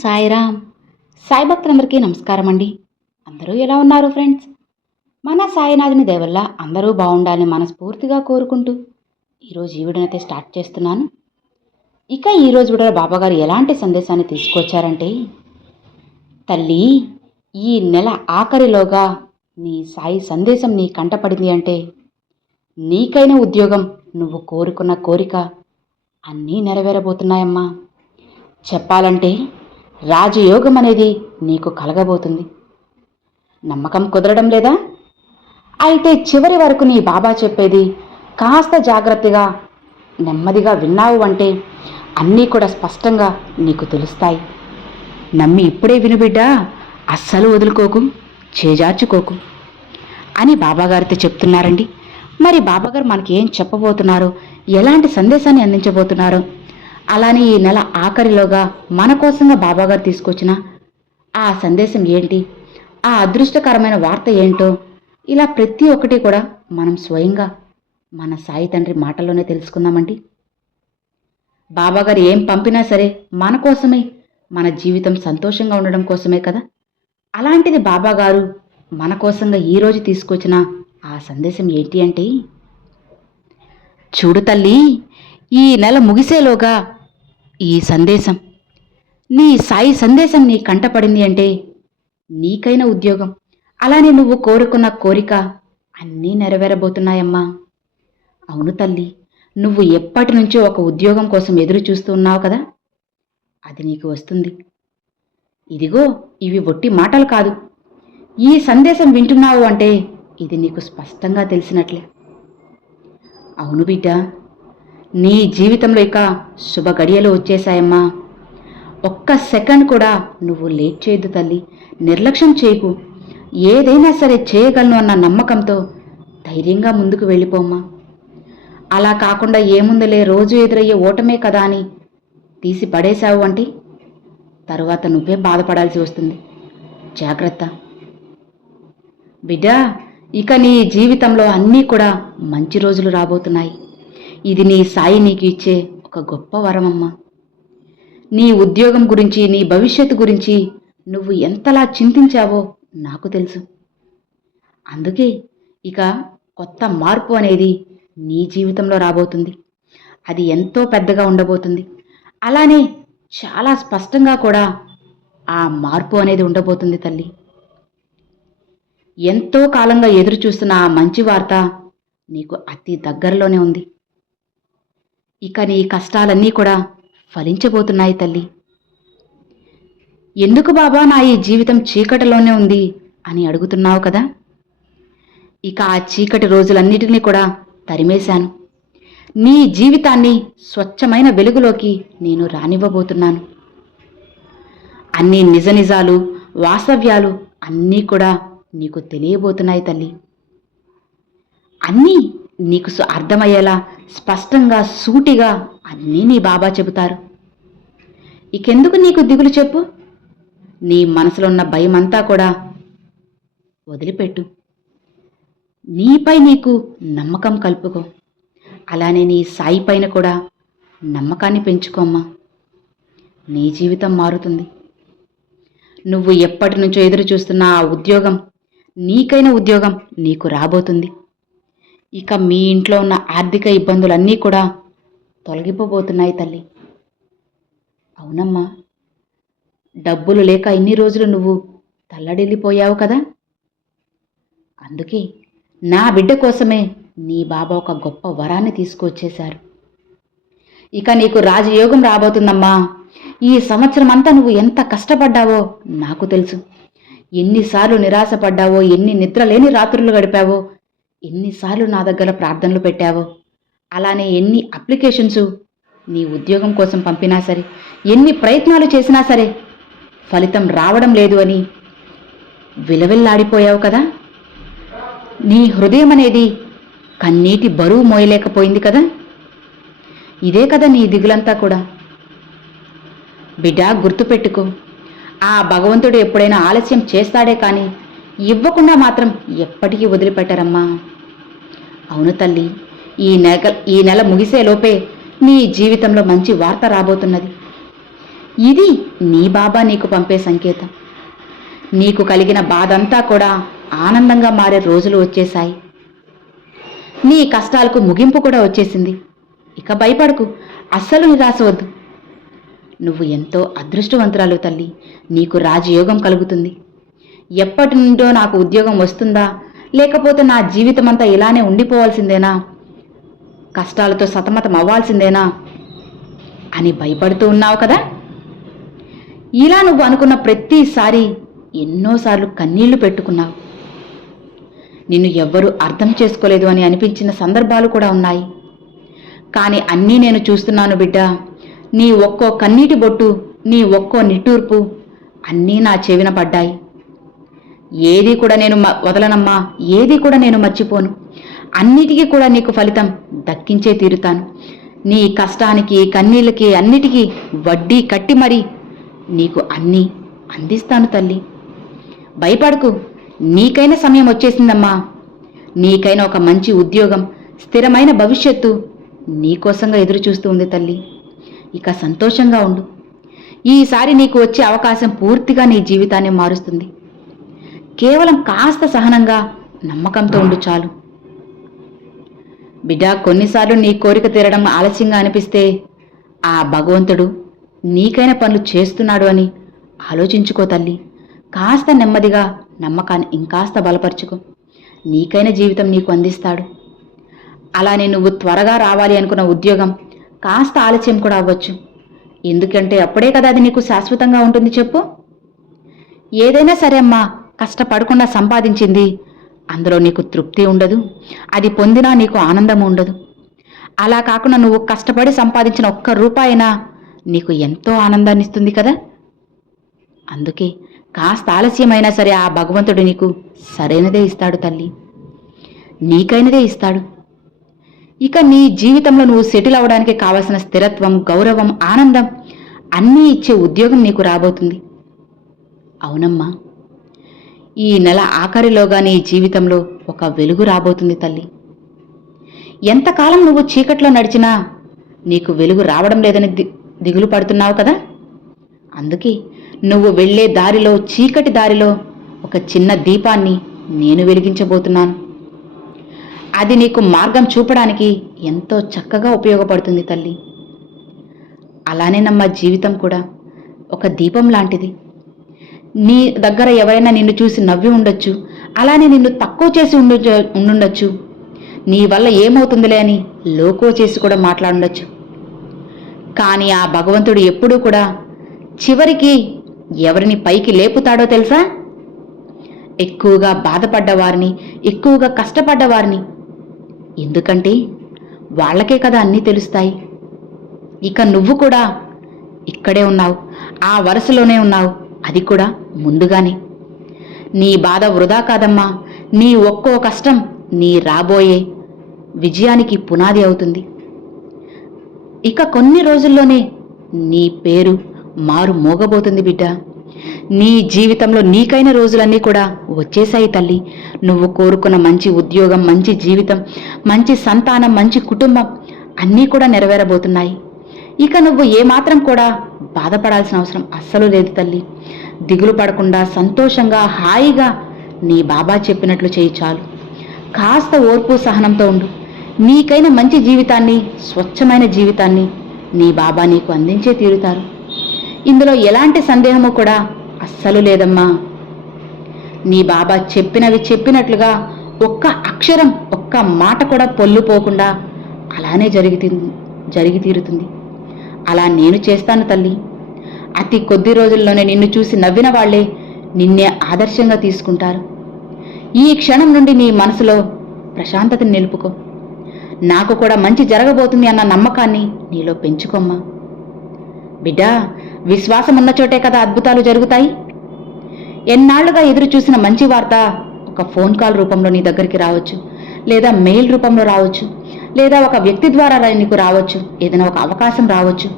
సాయిరామ్. సాయి భక్తులందరికీ నమస్కారం అండి. అందరూ ఎలా ఉన్నారు ఫ్రెండ్స్? మన సాయినాథుని దయ వల్ల అందరూ బాగుండాలని మనస్ఫూర్తిగా కోరుకుంటూ ఈరోజు ఈ వీడియోనైతే స్టార్ట్ చేస్తున్నాను. ఇక ఈరోజు వీడియోలో బాబాగారు ఎలాంటి సందేశాన్ని తీసుకొచ్చారంటే, తల్లి, ఈ నెల ఆఖరిలోగా నీ సాయి సందేశం నీ కంటపడింది అంటే నీకైన ఉద్యోగం, నువ్వు కోరుకున్న కోరిక అన్నీ నెరవేరబోతున్నాయమ్మా. చెప్పాలంటే రాజయోగం అనేది నీకు కలగబోతుంది. నమ్మకం కుదరడం లేదా? అయితే చివరి వరకు నీ బాబా చెప్పేది కాస్త జాగ్రత్తగా నెమ్మదిగా విన్నావు అంటే అన్నీ కూడా స్పష్టంగా నీకు తెలుస్తాయి. నమ్మి ఇప్పుడే విను బిడ్డా, అస్సలు వదులుకోకు, చేజార్చుకోకు అని బాబాగారితో చెప్తున్నారండి. మరి బాబాగారు మనకి ఏం చెప్పబోతున్నారో, ఎలాంటి సందేశాన్ని అందించబోతున్నారో, అలానే ఈ నెల ఆఖరిలోగా మన కోసంగా బాబాగారు తీసుకొచ్చిన ఆ సందేశం ఏంటి, ఆ అదృష్టకరమైన వార్త ఏంటో, ఇలా ప్రతి ఒక్కటి కూడా మనం స్వయంగా మన సాయి తండ్రి మాటల్లోనే తెలుసుకుందామండి. బాబాగారు ఏం పంపినా సరే మన కోసమే, మన జీవితం సంతోషంగా ఉండడం కోసమే కదా. అలాంటిది బాబాగారు మన కోసంగా ఈరోజు తీసుకొచ్చిన ఆ సందేశం ఏంటి అంటే, చూడు తల్లి, ఈ నెల ముగిసేలోగా ఈ సందేశం, నీ సాయి సందేశం నీ కంటపడింది అంటే నీకైన ఉద్యోగం, అలానే నువ్వు కోరుకున్న కోరిక అన్నీ నెరవేరబోతున్నాయమ్మా. అవును తల్లి, నువ్వు ఎప్పటి నుంచో ఒక ఉద్యోగం కోసం ఎదురు చూస్తూ ఉన్నావు కదా, అది నీకు వస్తుంది. ఇదిగో, ఇవి ఒట్టి మాటలు కాదు. ఈ సందేశం వింటున్నావు అంటే ఇది నీకు స్పష్టంగా తెలిసినట్లే. అవును బిడ్డ, నీ జీవితంలో ఇక శుభ గడియలు వచ్చేశాయమ్మా. ఒక్క సెకండ్ కూడా నువ్వు లేట్ చేయొద్దు తల్లి, నిర్లక్ష్యం చేయకు. ఏదైనా సరే చేయగలను అన్న నమ్మకంతో ధైర్యంగా ముందుకు వెళ్ళిపోమ్మా. అలా కాకుండా ఏముందలే, రోజు ఎదురయ్యే ఓటమే కదా అని తీసి పడేశావు అంటే తరువాత నువ్వే బాధపడాల్సి వస్తుంది. జాగ్రత్త బిడ్డా, ఇక నీ జీవితంలో అన్నీ కూడా మంచి రోజులు రాబోతున్నాయి. ఇది నీ సాయి నీకు ఇచ్చే ఒక గొప్ప వరమమ్మా. నీ ఉద్యోగం గురించి, నీ భవిష్యత్తు గురించి నువ్వు ఎంతలా చింతించావో నాకు తెలుసు. అందుకే ఇక కొత్త మార్పు అనేది నీ జీవితంలో రాబోతుంది. అది ఎంతో పెద్దగా ఉండబోతుంది. అలానే చాలా స్పష్టంగా కూడా ఆ మార్పు అనేది ఉండబోతుంది తల్లి. ఎంతో కాలంగా ఎదురు చూస్తున్న ఆ మంచి వార్త నీకు అతి దగ్గరలోనే ఉంది. ఇక నీ కష్టాలన్నీ కూడా ఫలించబోతున్నాయి తల్లి. ఎందుకు బాబా నా ఈ జీవితం చీకటిలోనే ఉంది అని అడుగుతున్నావు కదా. ఇక ఆ చీకటి రోజులన్నిటినీ కూడా తరిమేశాను. నీ జీవితాన్ని స్వచ్ఛమైన వెలుగులోకి నేను రానివ్వబోతున్నాను. అన్ని నిజ నిజాలు, వాస్తవ్యాలు అన్నీ కూడా నీకు తెలియబోతున్నాయి తల్లి. అన్నీ నీకు అర్థమయ్యేలా స్పష్టంగా, సూటిగా అన్నీ నీ బాబా చెబుతారు. ఇకెందుకు నీకు దిగులు చెప్పు? నీ మనసులో ఉన్న భయమంతా కూడా వదిలిపెట్టు. నీపై నీకు నమ్మకం కలుపుకో. అలానే నీ సాయి పైన కూడా నమ్మకాన్ని పెంచుకోమ్మా. నీ జీవితం మారుతుంది. నువ్వు ఎప్పటి నుంచో ఎదురు చూస్తున్న ఆ ఉద్యోగం, నీకైన ఉద్యోగం నీకు రాబోతుంది. ఇక మీ ఇంట్లో ఉన్న ఆర్థిక ఇబ్బందులన్నీ కూడా తొలగిపోబోతున్నాయి తల్లి. అవునమ్మా, డబ్బులు లేక ఇన్ని రోజులు నువ్వు తల్లడిల్లిపోయావు కదా. అందుకే నా బిడ్డ కోసమే నీ బాబా ఒక గొప్ప వరాన్ని తీసుకొచ్చేశారు. ఇక నీకు రాజయోగం రాబోతుందమ్మా. ఈ సంవత్సరం అంతా నువ్వు ఎంత కష్టపడ్డావో నాకు తెలుసు. ఎన్నిసార్లు నిరాశపడ్డావో, ఎన్ని నిద్రలేని రాత్రులు గడిపావో, ఎన్నిసార్లు నా దగ్గర ప్రార్థనలు పెట్టావో, అలానే ఎన్ని అప్లికేషన్స్ నీ ఉద్యోగం కోసం పంపినా సరే, ఎన్ని ప్రయత్నాలు చేసినా సరే ఫలితం రావడం లేదు అని విలవిల్లాడిపోయావు కదా. నీ హృదయం అనేది కన్నీటి బరువు మోయలేకపోయింది కదా. ఇదే కదా నీ దిగులంతా కూడా. బిడ్డా, గుర్తుపెట్టుకో, ఆ భగవంతుడు ఎప్పుడైనా ఆలస్యం చేస్తాడే కానీ ఇవ్వకుండా మాత్రం ఎప్పటికీ వదిలిపెట్టరమ్మా. అవును తల్లి, ఈ నెల ముగిసేలోపే నీ జీవితంలో మంచి వార్త రాబోతున్నది. ఇది నీ బాబా నీకు పంపే సంకేతం. నీకు కలిగిన బాధంతా కూడా ఆనందంగా మారే రోజులు వచ్చేశాయి. నీ కష్టాలకు ముగింపు కూడా వచ్చేసింది. ఇక భయపడకు, అస్సలు నిరాశ వద్దు. నువ్వు ఎంతో అదృష్టవంతురాలు తల్లి. నీకు రాజయోగం కలుగుతుంది. ఎప్పటి నుండో నాకు ఉద్యోగం వస్తుందా, లేకపోతే నా జీవితం అంతా ఇలానే ఉండిపోవాల్సిందేనా, కష్టాలతో సతమతం అవ్వాల్సిందేనా అని భయపడుతూ ఉన్నావు కదా. ఇలా నువ్వు అనుకున్న ప్రతిసారి ఎన్నోసార్లు కన్నీళ్లు పెట్టుకున్నావు. నిన్ను ఎవ్వరూ అర్థం చేసుకోలేదు అని అనిపించిన సందర్భాలు కూడా ఉన్నాయి. కానీ అన్నీ నేను చూస్తున్నాను బిడ్డ. నీ ఒక్కో కన్నీటి బొట్టు, నీ ఒక్కో నిట్టూర్పు అన్నీ నా చెవిన పడ్డాయి. ఏది కూడా నేను వదలనమ్మా, ఏది కూడా నేను మర్చిపోను. అన్నిటికీ కూడా నీకు ఫలితం దక్కించే తీరుతాను. నీ కష్టానికి, కన్నీళ్ళకి అన్నిటికీ వడ్డీ కట్టి మరీ నీకు అన్నీ అందిస్తాను తల్లి. భయపడకు, నీకైన సమయం వచ్చేసిందమ్మా. నీకైన ఒక మంచి ఉద్యోగం, స్థిరమైన భవిష్యత్తు నీకోసంగా ఎదురు చూస్తూ ఉంది తల్లి. ఇక సంతోషంగా ఉండు. ఈసారి నీకు వచ్చే అవకాశం పూర్తిగా నీ జీవితాన్ని మారుస్తుంది. కేవలం కాస్త సహనంగా, నమ్మకంతో ఉండు చాలు. బిడ్డ, కొన్నిసార్లు నీ కోరిక తీరడం ఆలస్యంగా అనిపిస్తే ఆ భగవంతుడు నీకైన పనులు చేస్తున్నాడు అని ఆలోచించుకో తల్లి. కాస్త నెమ్మదిగా నమ్మకాన్ని ఇంకాస్త బలపరుచుకో. నీకైన జీవితం నీకు అందిస్తాడు. అలానే నువ్వు త్వరగా రావాలి అనుకున్న ఉద్యోగం కాస్త ఆలస్యం కూడా అవ్వచ్చు. ఎందుకంటే అప్పుడే కదా అది నీకు శాశ్వతంగా ఉంటుంది. చెప్పు. ఏదైనా సరే అమ్మా, కష్టపడకుండా సంపాదించింది అందులో నీకు తృప్తి ఉండదు. అది పొందినా నీకు ఆనందం ఉండదు. అలా కాకుండా నువ్వు కష్టపడి సంపాదించిన ఒక్క రూపాయినా నీకు ఎంతో ఆనందాన్ని ఇస్తుంది కదా. అందుకే కాస్త ఆలస్యమైనా సరే ఆ భగవంతుడు నీకు సరైనదే ఇస్తాడు తల్లి. నీకైనదే ఇస్తాడు. ఇక నీ జీవితంలో నువ్వు సెటిల్ అవడానికి కావలసిన స్థిరత్వం, గౌరవం, ఆనందం అన్నీ ఇచ్చే ఉద్యోగం నీకు రాబోతుంది. అవునమ్మా, ఈ నెల ఆఖరిలోగా నీ జీవితంలో ఒక వెలుగు రాబోతుంది తల్లి. ఎంతకాలం నువ్వు చీకట్లో నడిచినా నీకు వెలుగు రావడం లేదని దిగులు పడుతున్నావు కదా. అందుకే నువ్వు వెళ్లే దారిలో, చీకటి దారిలో ఒక చిన్న దీపాన్ని నేను వెలిగించబోతున్నాను. అది నీకు మార్గం చూపడానికి ఎంతో చక్కగా ఉపయోగపడుతుంది తల్లి. అలానే నమ్మ జీవితం కూడా ఒక దీపం లాంటిది. నీ దగ్గర ఎవరైనా నిన్ను చూసి నవ్వి ఉండొచ్చు, అలానే నిన్ను తక్కువ చేసి ఉండుండొచ్చు, నీ వల్ల ఏమవుతుందిలే అని లోకో చేసి కూడా మాట్లాడుండొచ్చు. కానీ ఆ భగవంతుడు ఎప్పుడూ కూడా చివరికి ఎవరిని పైకి లేపుతాడో తెలుసా? ఎక్కువగా బాధపడ్డవారిని, ఎక్కువగా కష్టపడ్డవారిని. ఎందుకంటే వాళ్ళకే కదా అన్నీ తెలుస్తాయి. ఇక నువ్వు కూడా ఇక్కడే ఉన్నావు, ఆ వరుసలోనే ఉన్నావు, అది కూడా ముందుగానే. నీ బాధ వృధా కాదమ్మా. నీ ఒక్కో కష్టం నీ రాబోయే విజయానికి పునాది అవుతుంది. ఇక కొన్ని రోజుల్లోనే నీ పేరు మారు మోగబోతుంది బిడ్డ. నీ జీవితంలో నీకైన రోజులన్నీ కూడా వచ్చేశాయి తల్లి. నువ్వు కోరుకున్న మంచి ఉద్యోగం, మంచి జీవితం, మంచి సంతానం, మంచి కుటుంబం అన్నీ కూడా నెరవేరబోతున్నాయి. ఇక నువ్వు ఏమాత్రం కూడా బాధపడాల్సిన అవసరం అస్సలు లేదు తల్లి. దిగులు పడకుండా సంతోషంగా, హాయిగా నీ బాబా చెప్పినట్లు చేయి చాలు. కాస్త ఓర్పు, సహనంతో ఉండు. నీకైన మంచి జీవితాన్ని, స్వచ్ఛమైన జీవితాన్ని నీ బాబా నీకు అందించే తీరుతారు. ఇందులో ఎలాంటి సందేహము కూడా అస్సలు లేదమ్మా. నీ బాబా చెప్పినవి చెప్పినట్లుగా ఒక్క అక్షరం, ఒక్క మాట కూడా పొల్లుపోకుండా అలానే జరిగి తీరుతుంది. అలా నేను చేస్తాను తల్లి. అతి కొద్ది రోజుల్లోనే నిన్ను చూసి నవ్విన వాళ్లే నిన్నే ఆదర్శంగా తీసుకుంటారు. ఈ క్షణం నుండి నీ మనసులో ప్రశాంతతని నిలుపుకో. నాకు కూడా మంచి జరగబోతుంది అన్న నమ్మకాన్ని నీలో పెంచుకోమ్మా. బిడ్డా, విశ్వాసం ఉన్న చోటే కదా అద్భుతాలు జరుగుతాయి. ఎన్నాళ్లుగా ఎదురు చూసిన మంచి వార్త ఒక ఫోన్ కాల్ రూపంలో నీ దగ్గరికి రావచ్చు, లేదా మెయిల్ రూపంలో రావచ్చు, లేదా ఒక వ్యక్తి ద్వారా నీకు రావచ్చు, ఏదైనా ఒక అవకాశం రావచ్చు.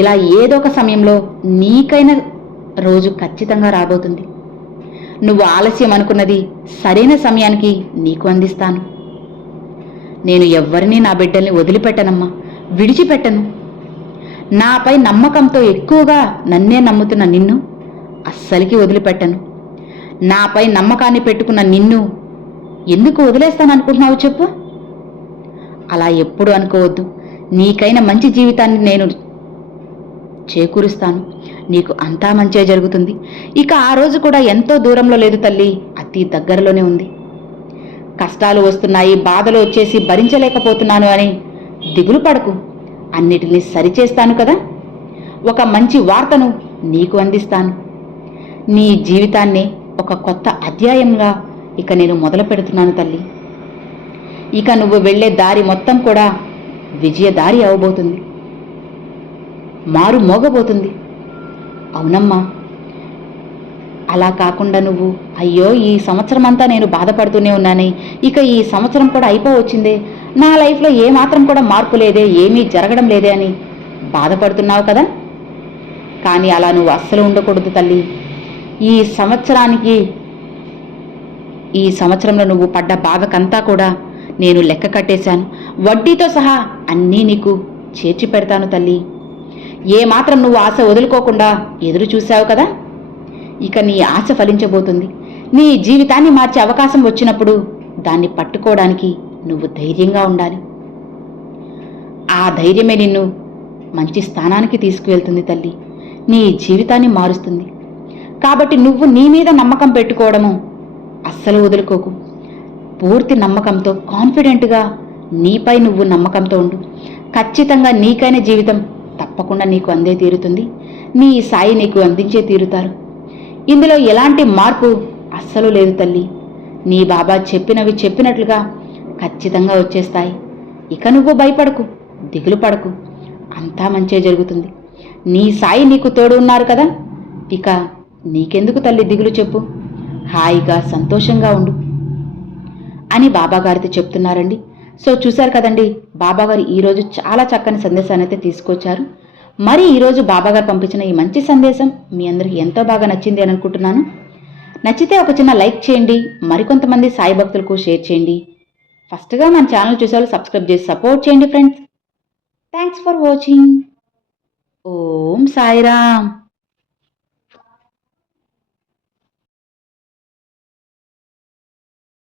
ఇలా ఏదో ఒక సమయంలో నీకైన రోజు ఖచ్చితంగా రాబోతుంది. నువ్వు ఆలస్యం అనుకున్నది సరైన సమయానికి నీకు అందిస్తాను. నేను ఎవ్వరినీ నా బిడ్డల్ని వదిలిపెట్టనమ్మా, విడిచిపెట్టను. నాపై నమ్మకంతో ఎక్కువగా నన్నే నమ్ముతున్న నిన్ను అస్సలికి వదిలిపెట్టను. నాపై నమ్మకాన్ని పెట్టుకున్న నిన్ను ఎందుకు వదిలేస్తాననుకుంటున్నావు చెప్పు? అలా ఎప్పుడు అనుకోవద్దు. నీకైన మంచి జీవితాన్ని నేను చేకూరుస్తాను. నీకు అంతా మంచే జరుగుతుంది. ఇక ఆ రోజు కూడా ఎంతో దూరంలో లేదు తల్లి, అతి దగ్గరలోనే ఉంది. కష్టాలు వస్తున్నాయి, బాధలు వచ్చేసి భరించలేకపోతున్నాను అని దిగులు పడకు. అన్నిటినీ సరిచేస్తాను కదా. ఒక మంచి వార్తను నీకు అందిస్తాను. నీ జీవితాన్ని ఒక కొత్త అధ్యాయంగా ఇక నేను మొదలు పెడుతున్నాను తల్లి. ఇక నువ్వు వెళ్ళే దారి మొత్తం కూడా విజయదారి అవబోతుంది, మారు మోగబోతుంది. అవునమ్మా. అలా కాకుండా నువ్వు అయ్యో ఈ సంవత్సరం అంతా నేను బాధపడుతూనే ఉన్నానే, ఇక ఈ సంవత్సరం కూడా అయిపోవచ్చిందే, నా లైఫ్లో ఏమాత్రం కూడా మార్పు లేదే, ఏమీ జరగడం లేదే అని బాధపడుతున్నావు కదా. కానీ అలా నువ్వు అస్సలు ఉండకూడదు తల్లి. ఈ సంవత్సరంలో నువ్వు పడ్డ బాధకంతా కూడా నేను లెక్క కట్టేశాను. వడ్డీతో సహా అన్నీ నీకు చేర్చి పెడతాను తల్లి. ఏమాత్రం నువ్వు ఆశ వదులుకోకుండా ఎదురు చూశావు కదా. ఇక నీ ఆశ ఫలించబోతుంది. నీ జీవితాన్ని మార్చే అవకాశం వచ్చినప్పుడు దాన్ని పట్టుకోవడానికి నువ్వు ధైర్యంగా ఉండాలి. ఆ ధైర్యమే నిన్ను మంచి స్థానానికి తీసుకువెళ్తుంది తల్లి, నీ జీవితాన్ని మారుస్తుంది. కాబట్టి నువ్వు నీ మీద నమ్మకం పెట్టుకోవడము అస్సలు వదులుకోకు. పూర్తి నమ్మకంతో, కాన్ఫిడెంట్గా నీపై నువ్వు నమ్మకంతో ఉండు. ఖచ్చితంగా నీకైన జీవితం తప్పకుండా నీకు అందే తీరుతుంది. నీ సాయి నీకు అందించే తీరుతారు. ఇందులో ఎలాంటి మార్పు అస్సలు లేదు తల్లి. నీ బాబా చెప్పినవి చెప్పినట్లుగా ఖచ్చితంగా వచ్చేస్తాయి. ఇక నువ్వు భయపడకు, దిగులు పడకు, అంతా మంచే జరుగుతుంది. నీ సాయి నీకు తోడు ఉన్నారు కదా. ఇక నీకెందుకు తల్లి దిగులు చెప్పు. హాయిగా సంతోషంగా ఉండు అని బాబాగారితో చెప్తున్నారండి. సో చూశారు కదండి, బాబాగారు ఈరోజు చాలా చక్కని సందేశాన్ని అయితే తీసుకొచ్చారు. మరి ఈరోజు బాబాగారు పంపించిన ఈ మంచి సందేశం మీ అందరికీ ఎంతో బాగా నచ్చింది అని అనుకుంటున్నాను. నచ్చితే ఒక చిన్న లైక్ చేయండి, మరికొంతమంది సాయి భక్తులకు షేర్ చేయండి. ఫస్ట్గా మన ఛానల్ చూసేవాళ్ళు సబ్స్క్రైబ్ చేసి సపోర్ట్ చేయండి friends. Thanks for watching. Om Sairam.